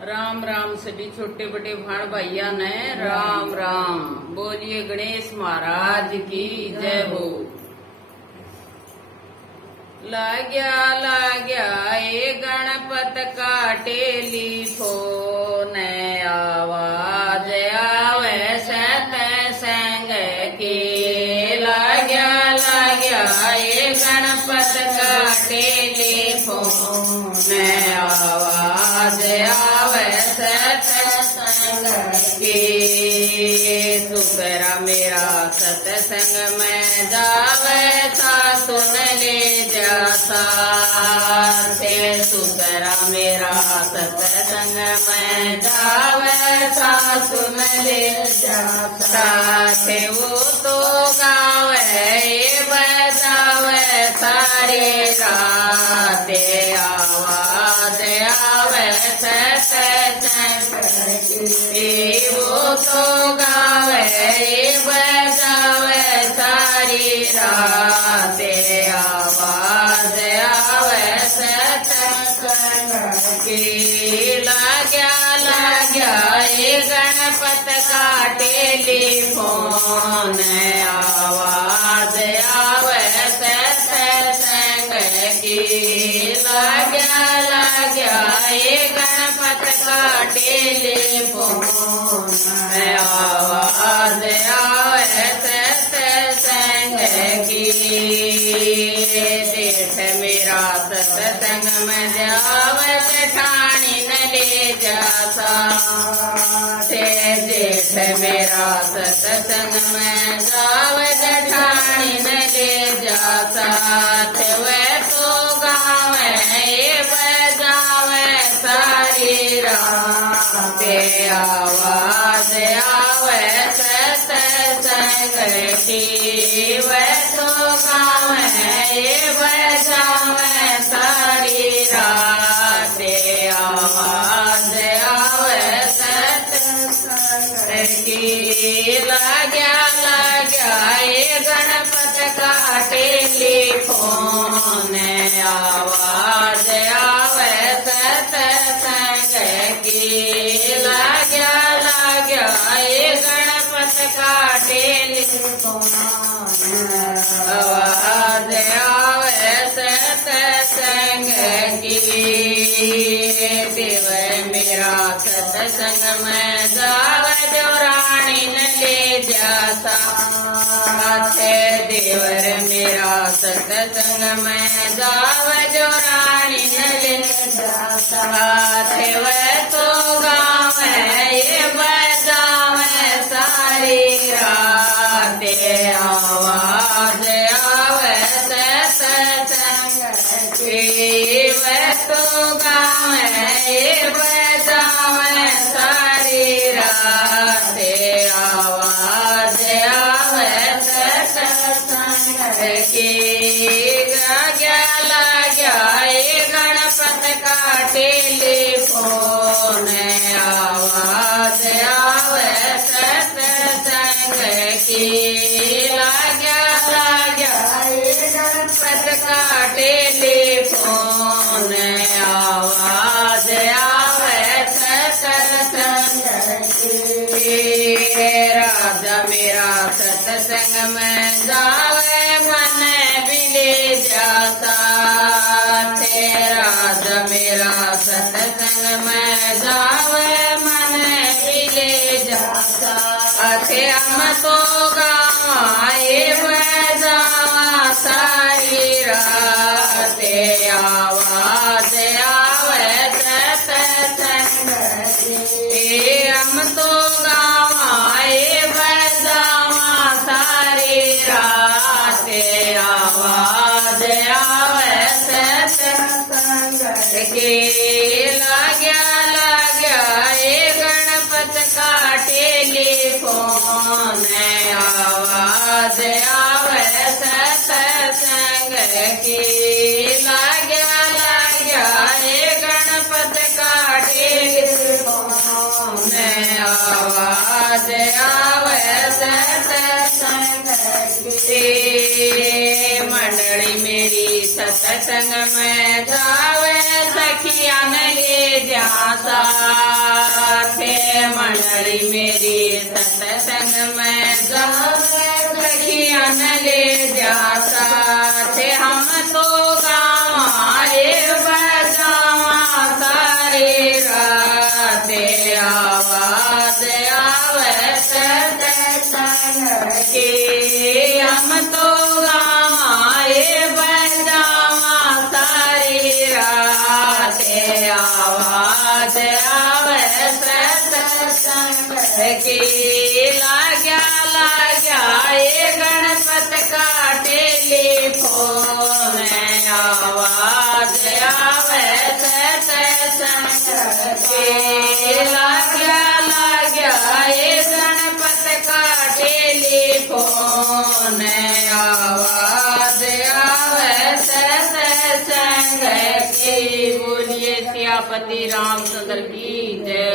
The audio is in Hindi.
राम राम सभी छोटे बड़े भाण भाइया ने राम राम। बोलिए गणेश महाराज की जय हो। लाग्या ए गणपत का टेलीफोन आवाज आवे सत संग की। लाग्या ए गणपत का टेलीफोन आवाज आवे सत्संग की। सुकरा मेरा सत्संग में जावे सा सुन ले जासा। सुकरा मेरा सत्संग में जावे सा सुन ले जासा। वो तो गावे बजावे सारी रात आवाज आवे सत्संग की। वो तो गावे बजावे सारी रात आवाज आवे सत्संग की। लाग्या ए गणपत का टेलीफोन आवाज आवे सत्संग की। लाग्या ए गणपत का टेलीफोन आवाज आवे सत्संग की। देख मेरा सत्संग में जावे जठानी न ले जासा। देख मेरा सत्संग में जावे जठानी न ले जासा। वे तो गावे बजावे सारी रात आवाज आवे सत्संग की। वे तो गावे बजावे सारी रात आवाज आवे सत्संग की। लाग्या ए गणपत का टेलीफोन आवाज आवे सत्संग की। लाग्या ए गणपत का टेलीफोन आवाज आवे सत्संग की। देव मेरा सत्संग में जावे जो रानी न ले जासा। देवर मेरा सत्संग में जावे जो रानी न ले जासा। वे तो गावे बजावे सारी रात आवाज आवे सत्संग की। वे तो गावे बजावे सारी रात आवाज आवे सत्संग की। लाग्या ए गणपत का टेलीफोन आवाज आवे सत्संग की। लाग्या ए गणपत का टेलीफोन आवाज आवे सत्संग की। राजा मेरा सत्संग में जावे मन बिले जाता। राजा मेरा सत्संग में जावे मन बिले जाता। हम तो गाए बजावा सारी रात आवाज आवे सत्संग की। हम तो गाए बजावा सारी रात आवाज आवे सत्संग की। लाग्या ए गणपत का टेलीफोन आवाज आवे सत्संग की। लाग्या ए गणपत का टेलीफोन आवाज आवे सत्संग की। मंडली मेरी सत्संग में जावे सखिया न ले जासा थे मंडली मेरी सत्संग में सखियन ले जासा थे हम तो गाए बजावा सारे राते आवाज आवे सत्संग के हम तो गाए बजावा सारी राते आवाज आवे सत्संग की लाग्या ये गणपत का टेलीफोन आवाज आवे सत्संग के लाग्या ये गणपत का टेलीफोन आवाज आवे सत्संग की। बोलिए सियापति रामचंद्र की जय।